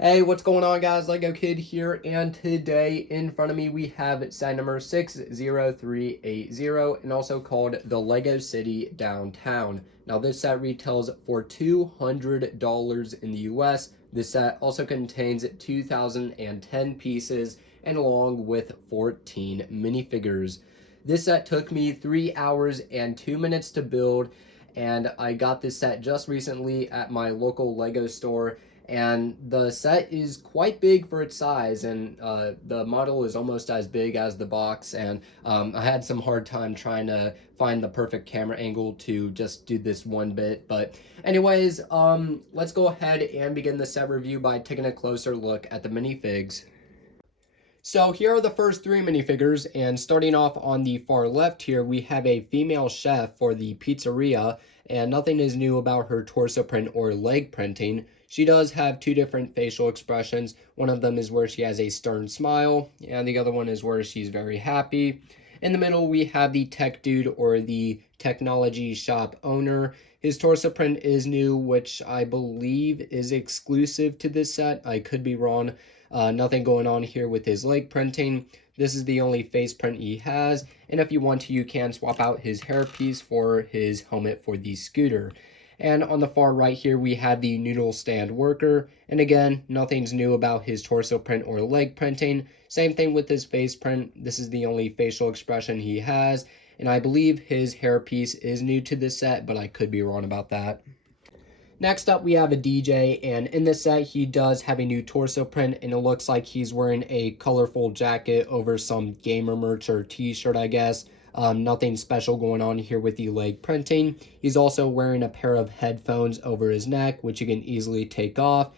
Hey, what's going on, guys? Lego Kid here, and today in front of me we have set number 60380, and also called the Lego City Downtown. Now, this set retails for $200 in the US. This set also contains 2010 pieces and along with 14 minifigures. This set took me 3 hours and 2 minutes to build, and I got this set just recently at my local Lego store, and the set is quite big for its size, and the model is almost as big as the box, and I had some hard time trying to find the perfect camera angle to just do this one bit. But anyways, let's go ahead and begin the set review by taking a closer look at the minifigs. So here are the first three minifigures, and starting off on the far left here, we have a female chef for the pizzeria, and nothing is new about her torso print or leg printing. She does have two different facial expressions. One of them is where she has a stern smile, and the other one is where she's very happy. In the middle, we have the tech dude or the technology shop owner. His torso print is new, which I believe is exclusive to this set. I could be wrong. Nothing going on here with his leg printing. This is the only face print he has, and if you want to, you can swap out his hairpiece for his helmet for the scooter. And on the far right here, we have the noodle stand worker, and again, nothing's new about his torso print or leg printing. Same thing with his face print. This is the only facial expression he has, and I believe his hairpiece is new to this set, but I could be wrong about that. Next up, we have a DJ, and in this set, he does have a new torso print, and it looks like he's wearing a colorful jacket over some gamer merch or t-shirt, I guess. Nothing special going on here with the leg printing. He's also wearing a pair of headphones over his neck, which you can easily take off.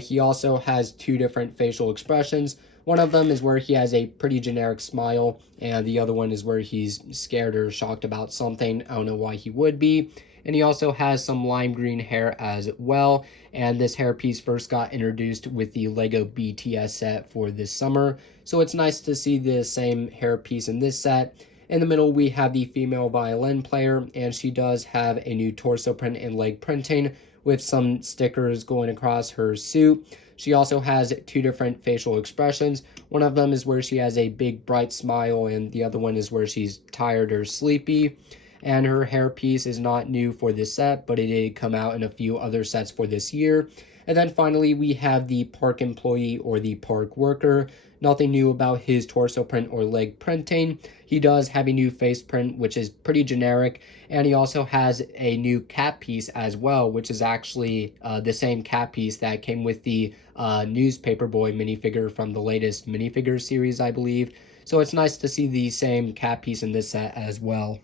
He also has two different facial expressions. One of them is where he has a pretty generic smile, and the other one is where he's scared or shocked about something. I don't know why he would be. And he also has some lime green hair as well, and this hairpiece first got introduced with the Lego BTS set for this summer, so it's nice to see the same hairpiece in this set. In the middle, we have the female violin player, and she does have a new torso print and leg printing with some stickers going across her suit. She also has two different facial expressions. One of them is where she has a big bright smile, and the other one is where she's tired or sleepy. And her hairpiece is not new for this set, but it did come out in a few other sets for this year. And then finally, we have the park employee or the park worker. Nothing new about his torso print or leg printing. He does have a new face print, which is pretty generic, and he also has a new cap piece as well, which is actually the same cap piece that came with the Newspaper Boy minifigure from the latest minifigure series, I believe. So it's nice to see the same cap piece in this set as well.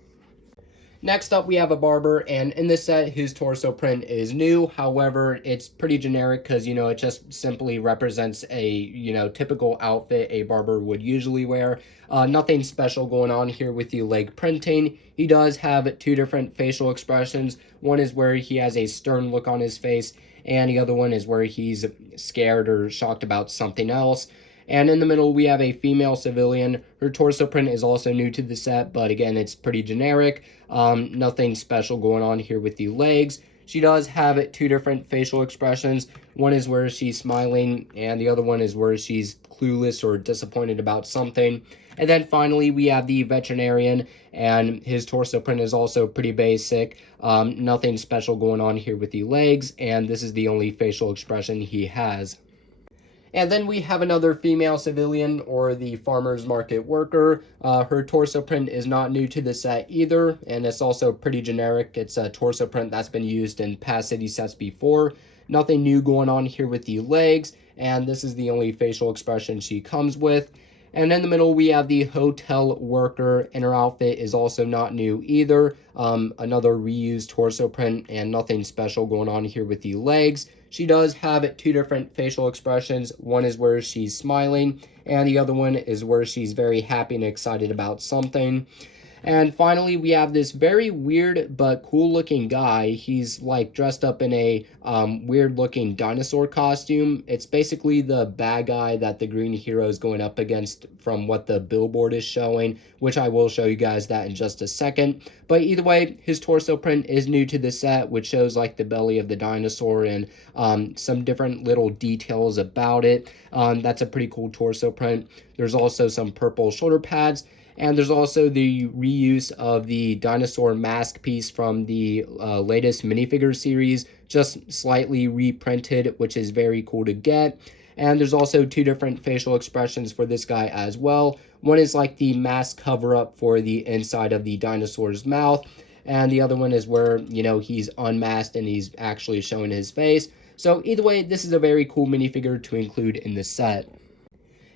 Next up, we have a barber, and in this set, his torso print is new. However, it's pretty generic because, it just simply represents a, typical outfit a barber would usually wear. Nothing special going on here with the leg printing. He does have two different facial expressions. One is where he has a stern look on his face, and the other one is where he's scared or shocked about something else. And in the middle, we have a female civilian. Her torso print is also new to the set, but again, it's pretty generic. Nothing special going on here with the legs. She does have two different facial expressions. One is where she's smiling, and the other one is where she's clueless or disappointed about something. And then finally, we have the veterinarian, and his torso print is also pretty basic. Nothing special going on here with the legs, and this is the only facial expression he has. And then we have another female civilian, or the farmer's market worker. Her torso print is not new to the set either, and it's also pretty generic. It's a torso print that's been used in past city sets before. Nothing new going on here with the legs, and this is the only facial expression she comes with. And in the middle, we have the hotel worker, and her outfit is also not new either. Another reused torso print, and nothing special going on here with the legs. She does have two different facial expressions. One is where she's smiling, and the other one is where she's very happy and excited about something. And finally, we have this very weird but cool looking guy. He's like dressed up in a weird looking dinosaur costume. It's basically the bad guy that the Green Hero is going up against from what the billboard is showing, which I will show you guys that in just a second. But either way, his torso print is new to the set, which shows like the belly of the dinosaur and some different little details about it. That's a pretty cool torso print. There's also some purple shoulder pads. And there's also the reuse of the dinosaur mask piece from the latest minifigure series, just slightly reprinted, which is very cool to get. And there's also two different facial expressions for this guy as well. One is like the mask cover up for the inside of the dinosaur's mouth. And the other one is where, you know, he's unmasked and he's actually showing his face. So either way, this is a very cool minifigure to include in the set.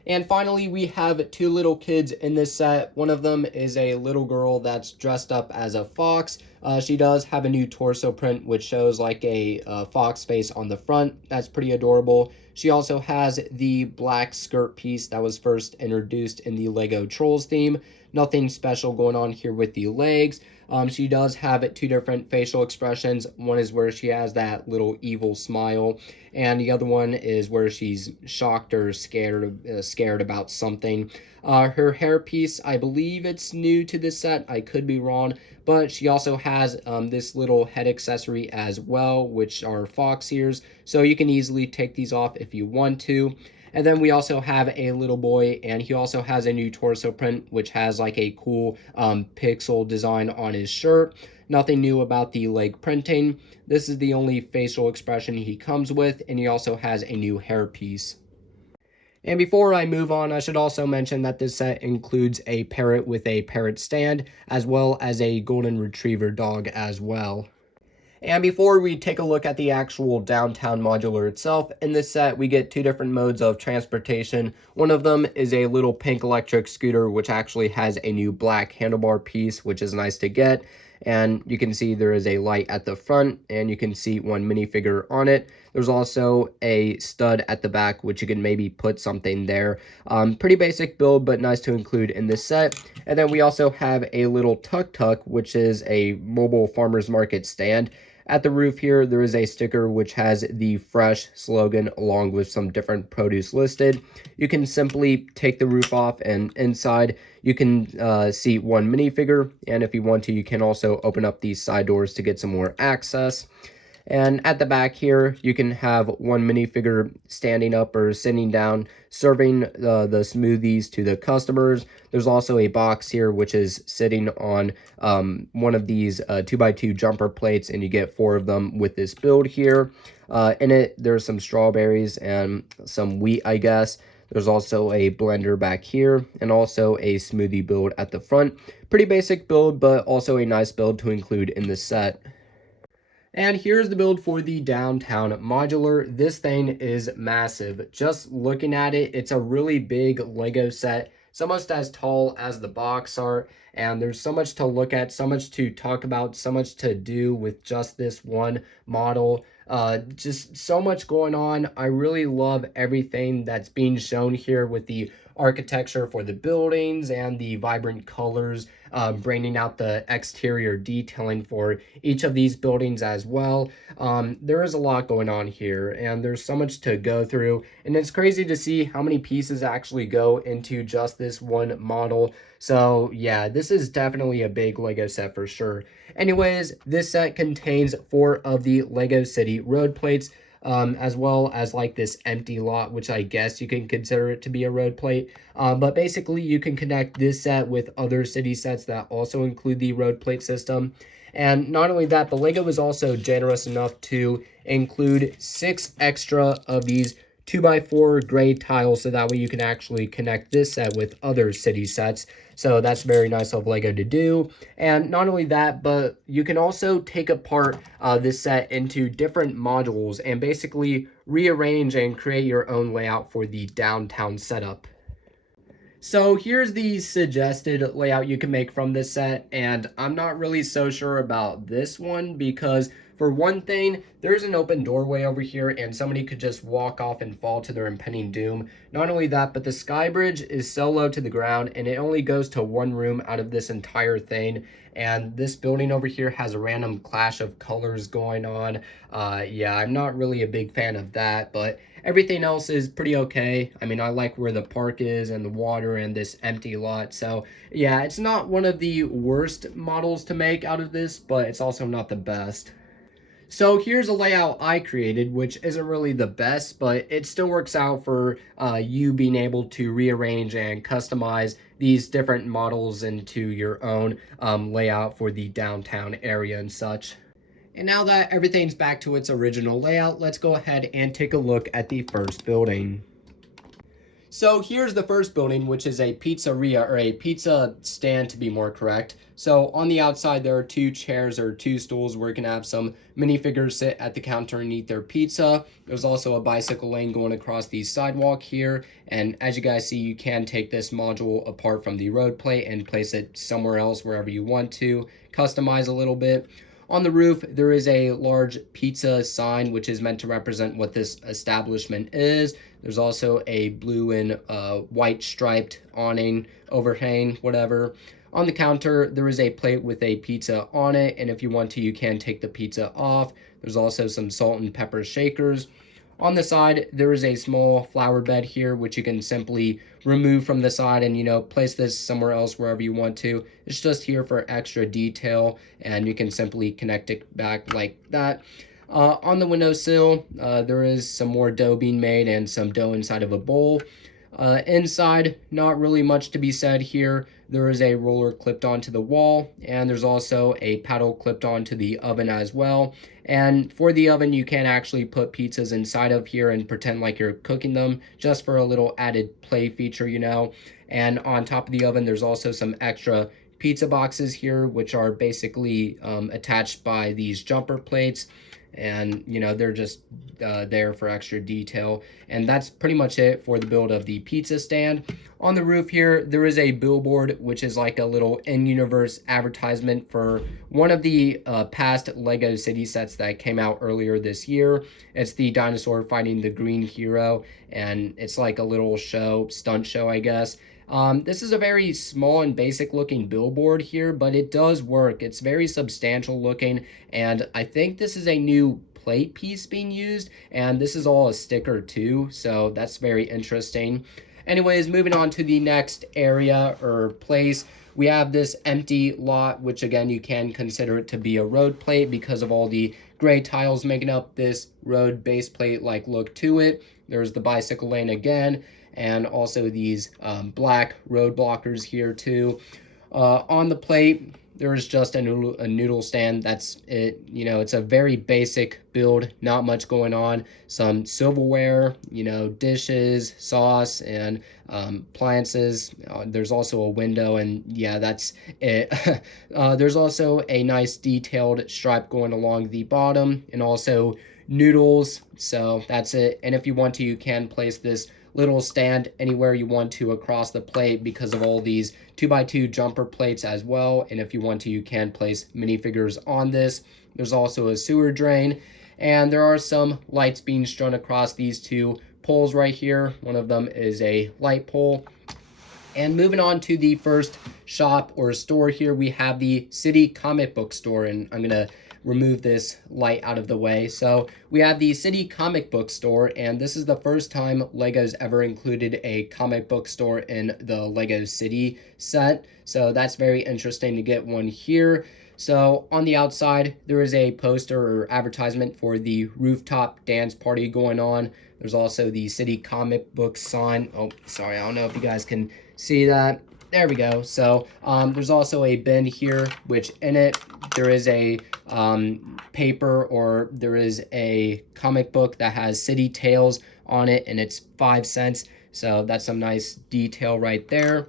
And finally, we have two little kids in this set. One of them is a little girl that's dressed up as a fox. She does have a new torso print, which shows like a fox face on the front. That's pretty adorable. She also has the black skirt piece that was first introduced in the Lego Trolls theme. Nothing special going on here with the legs. She does have two different facial expressions. One is where she has that little evil smile, and the other one is where she's shocked or scared about something. Her hair piece, I believe it's new to this set. I could be wrong, but she also has this little head accessory as well, which are fox ears. So you can easily take these off if you want to. And then we also have a little boy, and he also has a new torso print, which has like a cool pixel design on his shirt. Nothing new about the leg printing. This is the only facial expression he comes with, and he also has a new hair piece. And before I move on, I should also mention that this set includes a parrot with a parrot stand, as well as a golden retriever dog as well. And before we take a look at the actual downtown modular itself, in this set we get two different modes of transportation. One of them is a little pink electric scooter, which actually has a new black handlebar piece, which is nice to get. And you can see there is a light at the front, and you can see one minifigure on it. There's also a stud at the back, which you can maybe put something there. Pretty basic build, but nice to include in this set. And then we also have a little tuk-tuk, which is a mobile farmer's market stand. At the roof here, there is a sticker which has the fresh slogan along with some different produce listed. You can simply take the roof off, and inside you can see one minifigure. And if you want to, you can also open up these side doors to get some more access. And at the back here, you can have one minifigure standing up or sitting down, serving the smoothies to the customers. There's also a box here, which is sitting on one of these 2x2 jumper plates, and you get 4 of them with this build here. In it, there's some strawberries and some wheat, I guess. There's also a blender back here, and also a smoothie build at the front. Pretty basic build, but also a nice build to include in the set. And here's the build for the downtown modular. This thing is massive. Just looking at it, it's a really big Lego set. It's almost as tall as the box art, and there's so much to look at, so much to talk about, so much to do with just this one model. Just so much going on. I really love everything that's being shown here with the architecture for the buildings and the vibrant colors, bringing out the exterior detailing for each of these buildings as well. There is a lot going on here, and there's so much to go through, and it's crazy to see how many pieces actually go into just this one model. So yeah, this is definitely a big Lego set for sure. Anyways, this set contains 4 of the Lego City road plates, as well as like this empty lot, which I guess you can consider it to be a road plate. But basically, you can connect this set with other city sets that also include the road plate system. And not only that, but Lego was also generous enough to include 6 extra of these 2x4 gray tiles, so that way you can actually connect this set with other city sets. So that's very nice of Lego to do. And not only that, but you can also take apart this set into different modules and basically rearrange and create your own layout for the downtown setup. So here's the suggested layout you can make from this set, and I'm not really so sure about this one because For one thing, there's an open doorway over here and somebody could just walk off and fall to their impending doom. Not only that, but the sky bridge is so low to the ground and it only goes to one room out of this entire thing. And this building over here has a random clash of colors going on. Yeah, I'm not really a big fan of that, but everything else is pretty okay. I mean, I like where the park is and the water and this empty lot. So yeah, it's not one of the worst models to make out of this, but it's also not the best. So here's a layout I created, which isn't really the best, but it still works out for you being able to rearrange and customize these different models into your own layout for the downtown area and such. And now that everything's back to its original layout, let's go ahead and take a look at the first building. So here's the first building, which is a pizzeria, or a pizza stand to be more correct. So on the outside, there are two chairs or two stools where you can have some minifigures sit at the counter and eat their pizza. There's also a bicycle lane going across the sidewalk here. And as you guys see, you can take this module apart from the road plate and place it somewhere else wherever you want to. Customize a little bit. On the roof, there is a large pizza sign, which is meant to represent what this establishment is. There's also a blue and white striped awning, overhang, whatever. On the counter, there is a plate with a pizza on it, and if you want to, you can take the pizza off. There's also some salt and pepper shakers. On the side, there is a small flower bed here, which you can simply remove from the side and, place this somewhere else wherever you want to. It's just here for extra detail, and you can simply connect it back like that. On the windowsill, there is some more dough being made and some dough inside of a bowl. Inside, not really much to be said here. There is a roller clipped onto the wall, and there's also a paddle clipped onto the oven as well. And for the oven, you can actually put pizzas inside of here and pretend like you're cooking them, just for a little added play feature, And on top of the oven, there's also some extra pizza boxes here, which are basically attached by these jumper plates. And they're just there for extra detail. And that's pretty much it for the build of the pizza stand. On the roof here, there is a billboard, which is like a little in-universe advertisement for one of the past Lego City sets that came out earlier this year. It's the dinosaur fighting the green hero, and it's like a little stunt show, I guess. This is a very small and basic looking billboard here, but it does work. It's very substantial looking, and I think this is a new plate piece being used, and this is all a sticker too, so that's very interesting. Anyways, moving on to the next area or place, we have this empty lot, which again, you can consider it to be a road plate because of all the gray tiles making up this road base plate like look to it. There's the bicycle lane again, and also these black road blockers here too. On the plate, there's just a noodle stand. That's it. It's a very basic build, not much going on. Some silverware, dishes, sauce, and appliances. There's also a window, and yeah, that's it. There's also a nice detailed stripe going along the bottom, and also noodles. So that's it. And if you want to, you can place this little stand anywhere you want to across the plate because of all these 2x2 jumper plates as well. And if you want to, you can place minifigures on this. There's also a sewer drain, and there are some lights being strung across these two poles right here. One of them is a light pole. And moving on to the first shop or store here, we have the City Comic Book Store, and I'm gonna remove this light out of the way. So we have the City Comic Book Store, and this is the first time LEGO's ever included a comic book store in the LEGO City set. So that's very interesting to get one here. So on the outside, there is a poster or advertisement for the rooftop dance party going on. There's also the City Comic Book sign. Oh, sorry, I don't know if you guys can see that. There we go. So there's also a bin here, which in it, there is a paper, or there is a comic book that has City Tales on it, and it's 5 cents. So that's some nice detail right there.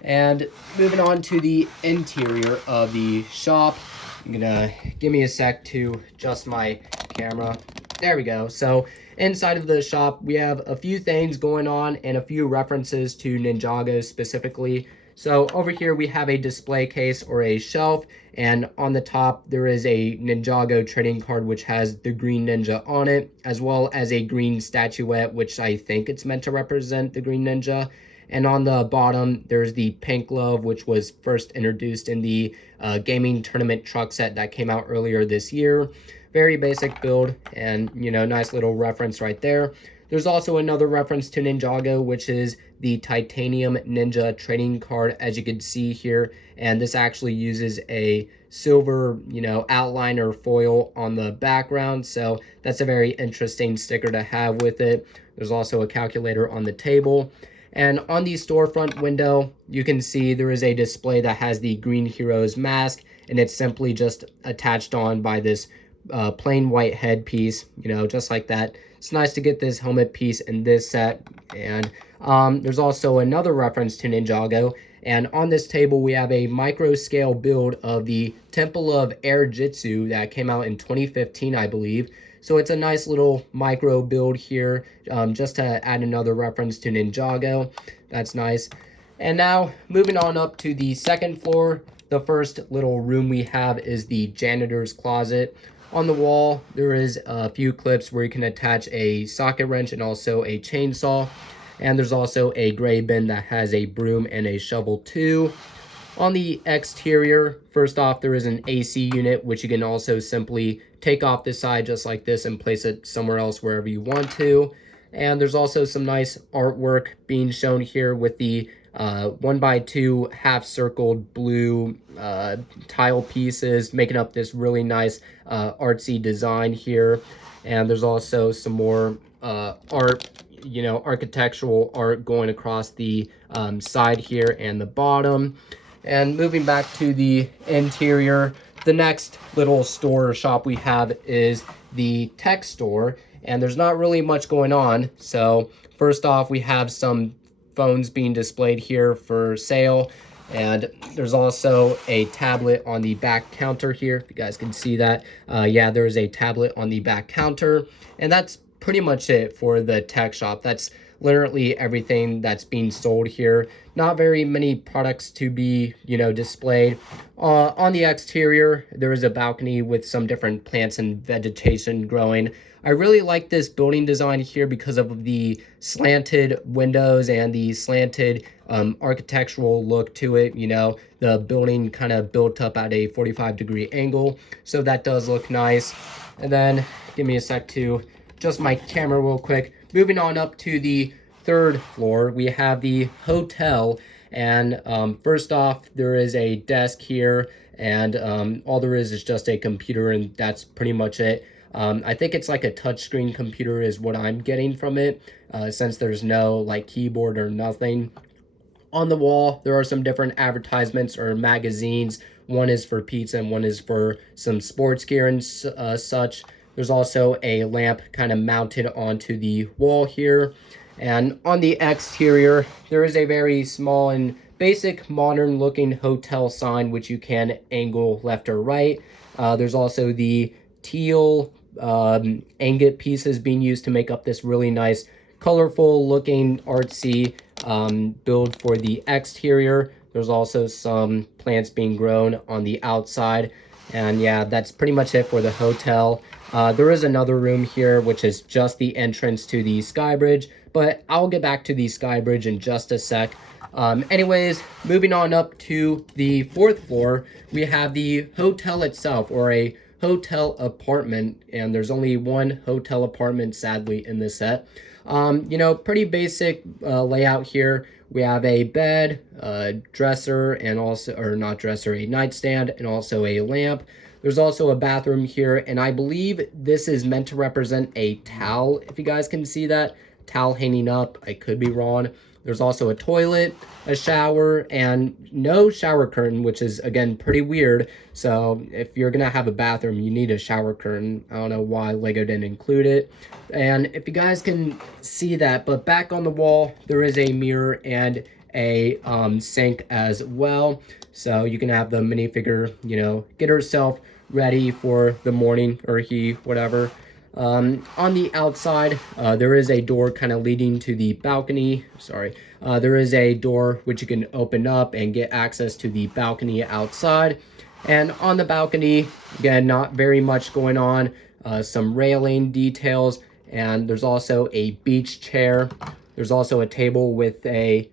And moving on to the interior of the shop, I'm gonna give me a sec to adjust my camera. There we go. So inside of the shop, we have a few things going on and a few references to Ninjago specifically. So over here we have a display case or a shelf, and on the top there is a Ninjago trading card which has the Green Ninja on it, as well as a green statuette which I think it's meant to represent the Green Ninja. And on the bottom there's the Pink Glove, which was first introduced in the gaming tournament truck set that came out earlier this year. Very basic build, and nice little reference right there. There's also another reference to Ninjago, which is the Titanium Ninja trading card, as you can see here. And this actually uses a silver, outline or foil on the background. So that's a very interesting sticker to have with it. There's also a calculator on the table. And on the storefront window, you can see there is a display that has the Green Heroes mask, and it's simply just attached on by this plain white headpiece, just like that. It's nice to get this helmet piece in this set. And there's also another reference to Ninjago. And on this table, we have a micro scale build of the Temple of Air Jitsu that came out in 2015, I believe. So it's a nice little micro build here, just to add another reference to Ninjago. That's nice. And now moving on up to the second floor, the first little room we have is the janitor's closet. On the wall, there is a few clips where you can attach a socket wrench and also a chainsaw. And there's also a gray bin that has a broom and a shovel too. On the exterior, first off, there is an AC unit, which you can also simply take off the side just like this and place it somewhere else wherever you want to. And there's also some nice artwork being shown here with the 1x2 half circled blue tile pieces making up this really nice artsy design here. And there's also some more art, architectural art going across the side here and the bottom. And moving back to the interior, the next little store or shop we have is the tech store, and there's not really much going on. So first off, we have some phones being displayed here for sale, and there's also a tablet on the back counter here, if you guys can see that. Yeah, there's a tablet on the back counter, and that's pretty much it for the tech shop. That's literally everything that's being sold here. Not very many products to be, displayed. On the exterior, there is a balcony with some different plants and vegetation growing. I really like this building design here because of the slanted windows and the slanted architectural look to it. The building kind of built up at a 45-degree angle, so that does look nice. And then, give me a sec to adjust my camera real quick. Moving on up to the third floor, we have the hotel. And first off, there is a desk here, and all there is just a computer, and that's pretty much it. I think it's like a touchscreen computer is what I'm getting from it, since there's no like keyboard or nothing. On the wall, there are some different advertisements or magazines. One is for pizza and one is for some sports gear and such. There's also a lamp kind of mounted onto the wall here. And on the exterior, there is a very small and basic modern looking hotel sign, which you can angle left or right. There's also the teal agate pieces being used to make up this really nice, colorful looking artsy build for the exterior. There's also some plants being grown on the outside. And yeah, that's pretty much it for the hotel. There is another room here, which is just the entrance to the sky bridge, but I'll get back to the sky bridge in just a sec. Anyways, moving on up to the fourth floor, we have the hotel itself, or a hotel apartment, and there's only one hotel apartment, sadly, in this set. Pretty basic layout here. We have a bed, a dresser, and also, or not dresser, a nightstand, and also a lamp. There's also a bathroom here, and I believe this is meant to represent a towel, if you guys can see that. Towel hanging up, I could be wrong. There's also a toilet, a shower, and no shower curtain, which is, again, pretty weird. So if you're going to have a bathroom, you need a shower curtain. I don't know why LEGO didn't include it. And if you guys can see that, but back on the wall, there is a mirror and a sink as well. So you can have the minifigure, get herself ready for the morning, or he, whatever. On the outside, there is a door kind of leading to the balcony. Sorry, there is a door which you can open up and get access to the balcony outside. And on the balcony, again, not very much going on. Some railing details, and there's also a beach chair. There's also a table with a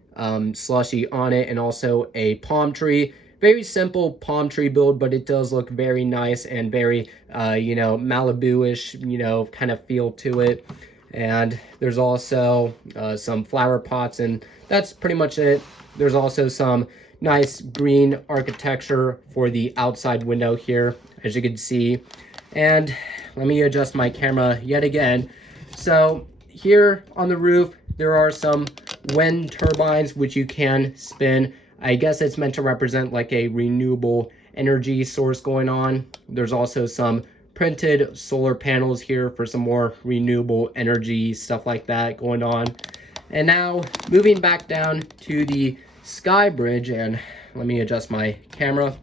slushy on it, and also a palm tree. Very simple palm tree build, but it does look very nice and very, Malibu-ish, kind of feel to it. And there's also some flower pots, and that's pretty much it. There's also some nice green architecture for the outside window here, as you can see. And let me adjust my camera yet again. So here on the roof, there are some wind turbines which you can spin. I guess it's meant to represent like a renewable energy source going on. There's also some printed solar panels here for some more renewable energy stuff like that going on. And now moving back down to the sky bridge, and let me adjust my camera.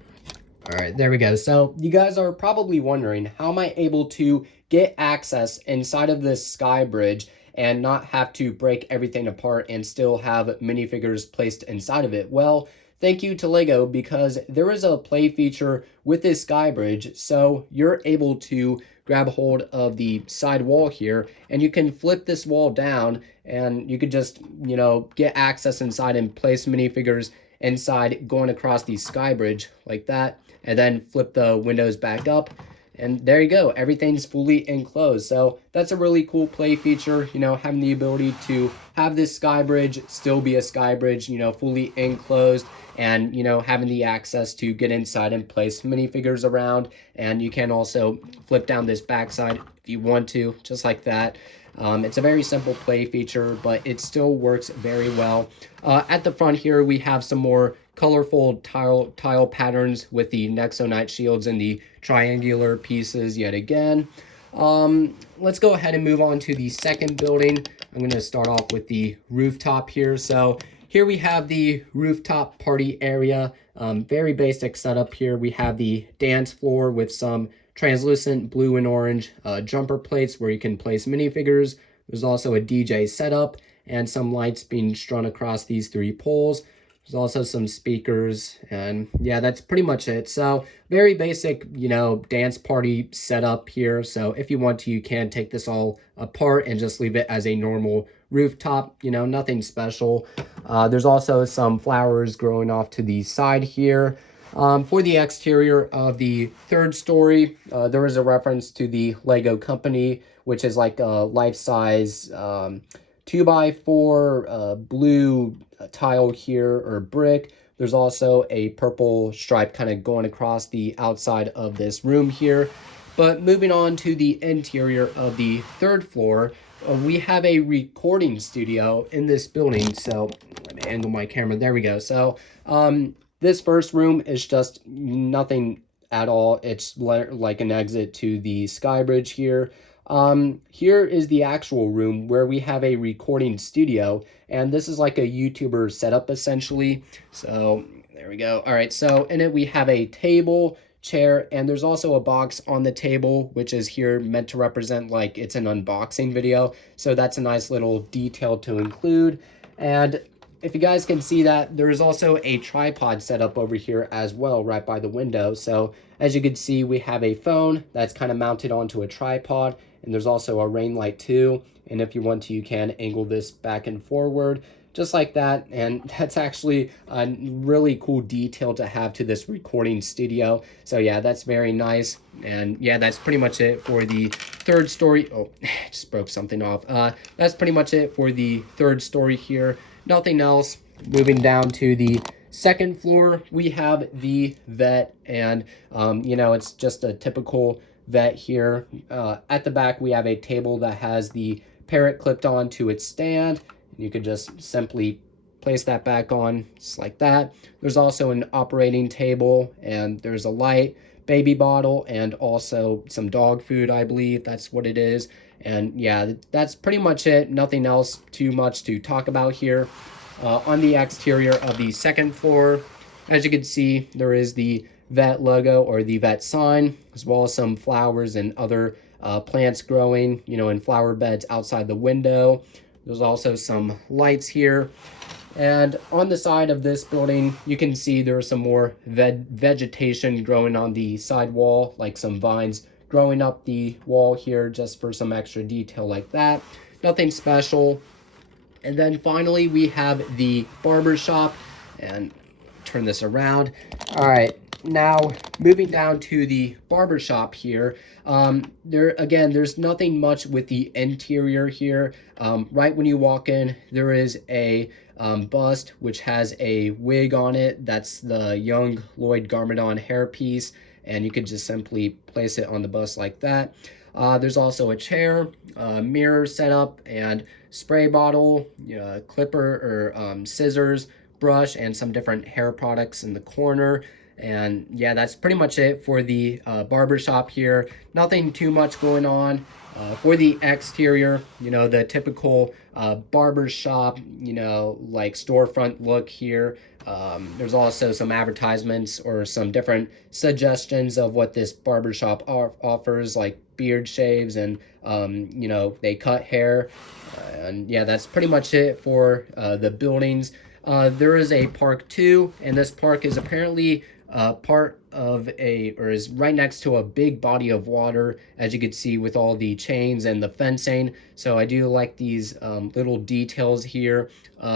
All right, there we go. So you guys are probably wondering, how am I able to get access inside of this sky bridge and not have to break everything apart and still have minifigures placed inside of it? Well, thank you to LEGO, because there is a play feature with this sky bridge. So you're able to grab hold of the side wall here, and you can flip this wall down, and you could just, get access inside and place minifigures inside going across the sky bridge like that, and then flip the windows back up, and there you go, everything's fully enclosed. So that's a really cool play feature, having the ability to have this sky bridge still be a sky bridge, fully enclosed, and having the access to get inside and place minifigures around. And you can also flip down this backside if you want to, just like that. It's a very simple play feature, but it still works very well. At the front here, we have some more colorful tile patterns with the Nexonite shields and the triangular pieces yet again. Let's go ahead and move on to the second building. I'm going to start off with the rooftop here. So here we have the rooftop party area. Very basic setup here. We have the dance floor with some translucent blue and orange jumper plates where you can place minifigures. There's also a DJ setup and some lights being strung across these 3 poles. There's also some speakers, and yeah, that's pretty much it. So very basic, dance party setup here. So if you want to, you can take this all apart and just leave it as a normal rooftop, nothing special. There's also some flowers growing off to the side here. For the exterior of the 3rd story, there is a reference to the Lego company, which is like a life-size 2x4 blue tile here, or brick. There's also a purple stripe kind of going across the outside of this room here. But moving on to the interior of the 3rd floor, we have a recording studio in this building. So let me angle my camera. There we go. So this first room is just nothing at all. It's like an exit to the sky bridge here. Here is the actual room where we have a recording studio, and this is like a YouTuber setup essentially. So there we go. All right, so in it we have a table, chair, and there's also a box on the table, which is here meant to represent like it's an unboxing video. So that's a nice little detail to include. And if you guys can see that, there is also a tripod set up over here as well, right by the window. So as you can see, we have a phone that's kind of mounted onto a tripod, and there's also a ring light too. And if you want to, you can angle this back and forward just like that. And that's actually a really cool detail to have to this recording studio. So yeah, that's very nice. And yeah, that's pretty much it for the 3rd story. Oh, just broke something off. That's pretty much it for the 3rd story here. Nothing else. Moving down to the 2nd floor, we have the vet, and it's just a typical vet here. At the back, we have a table that has the parrot clipped on to its stand. You could just simply place that back on just like that. There's also an operating table, and there's a light, baby bottle, and also some dog food, I believe that's what it is. And yeah, that's pretty much it. Nothing else too much to talk about here. On the exterior of the 2nd floor, as you can see, there is the vet logo, or the vet sign, as well as some flowers and other plants growing, in flower beds outside the window. There's also some lights here. And on the side of this building, you can see there's some more vegetation growing on the side wall, like some vines growing up the wall here just for some extra detail like that. Nothing special. And then finally, we have the barber shop. And turn this around. All right, now moving down to the barber shop here. There's nothing much with the interior here. Right when you walk in, there is a bust which has a wig on it. That's the young Lloyd Garmadon hairpiece, and you could just simply place it on the bust like that. There's also a chair, mirror setup, and spray bottle, clipper or scissors, brush, and some different hair products in the corner. And yeah, that's pretty much it for the barber shop here. Nothing too much going on. For the exterior, the typical barber shop, like storefront look here. There's also some advertisements or some different suggestions of what this barbershop offers, like beard shaves and, they cut hair. And yeah, that's pretty much it for the buildings. There is a park too, and this park is apparently part of is right next to a big body of water, as you can see with all the chains and the fencing. So I do like these little details here.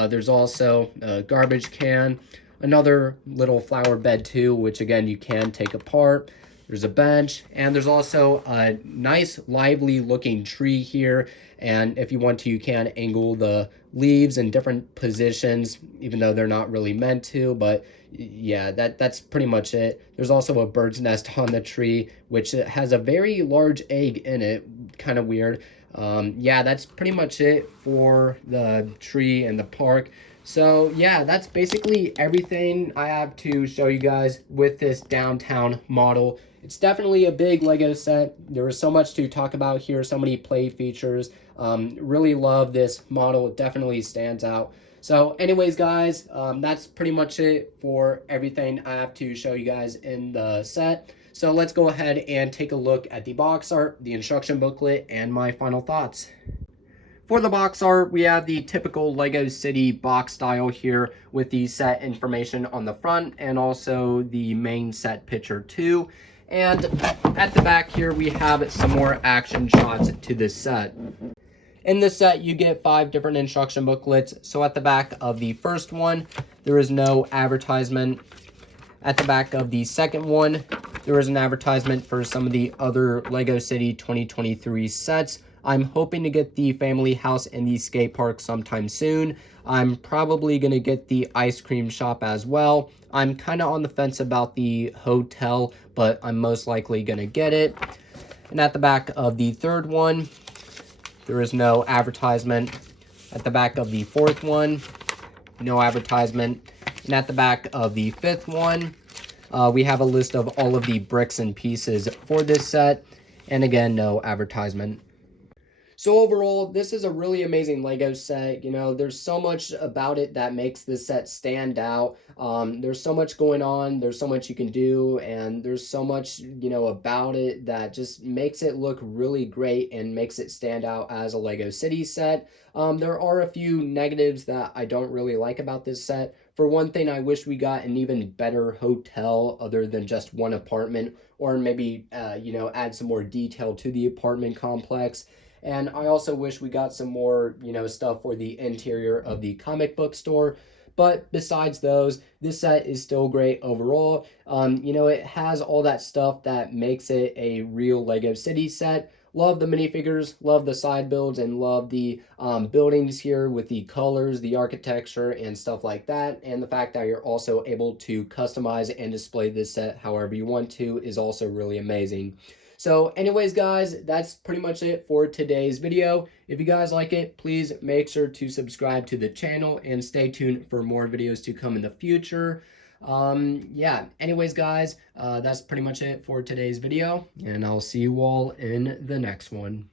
There's also a garbage can, another little flower bed too, which again you can take apart. There's a bench, and there's also a nice lively looking tree here, and if you want to, you can angle the leaves in different positions, even though they're not really meant to. But yeah, that's pretty much it. There's also a bird's nest on the tree, which has a very large egg in it. Kind of weird. Yeah, that's pretty much it for the tree and the park. So yeah, that's basically everything I have to show you guys with this downtown model. It's definitely a big Lego set. There was so much to talk about here, so many play features. Really love this model. It definitely stands out. So anyways, guys, that's pretty much it for everything I have to show you guys in the set. So let's go ahead and take a look at the box art, the instruction booklet, and my final thoughts. For the box art, we have the typical Lego City box style here with the set information on the front and also the main set picture too. And at the back here, we have some more action shots to this set. In this set, you get 5 different instruction booklets. So at the back of the first one, there is no advertisement. At the back of the second one, there is an advertisement for some of the other Lego City 2023 sets. I'm hoping to get the family house and the skate park sometime soon. I'm probably going to get the ice cream shop as well. I'm kind of on the fence about the hotel, but I'm most likely going to get it. And at the back of the third one, there is no advertisement. At the back of the fourth one, no advertisement. And at the back of the fifth one, we have a list of all of the bricks and pieces for this set. And again, no advertisement. So overall, this is a really amazing Lego set. There's so much about it that makes this set stand out. There's so much going on. There's so much you can do, and there's so much, about it that just makes it look really great and makes it stand out as a Lego City set. There are a few negatives that I don't really like about this set. For one thing, I wish we got an even better hotel other than just one apartment, or maybe, add some more detail to the apartment complex. And I also wish we got some more, stuff for the interior of the comic book store. But besides those, this set is still great overall. It has all that stuff that makes it a real Lego City set. Love the minifigures, love the side builds, and love the buildings here with the colors, the architecture, and stuff like that. And the fact that you're also able to customize and display this set however you want to is also really amazing. So anyways, guys, that's pretty much it for today's video. If you guys like it, please make sure to subscribe to the channel and stay tuned for more videos to come in the future. Yeah, anyways, guys, that's pretty much it for today's video, and I'll see you all in the next one.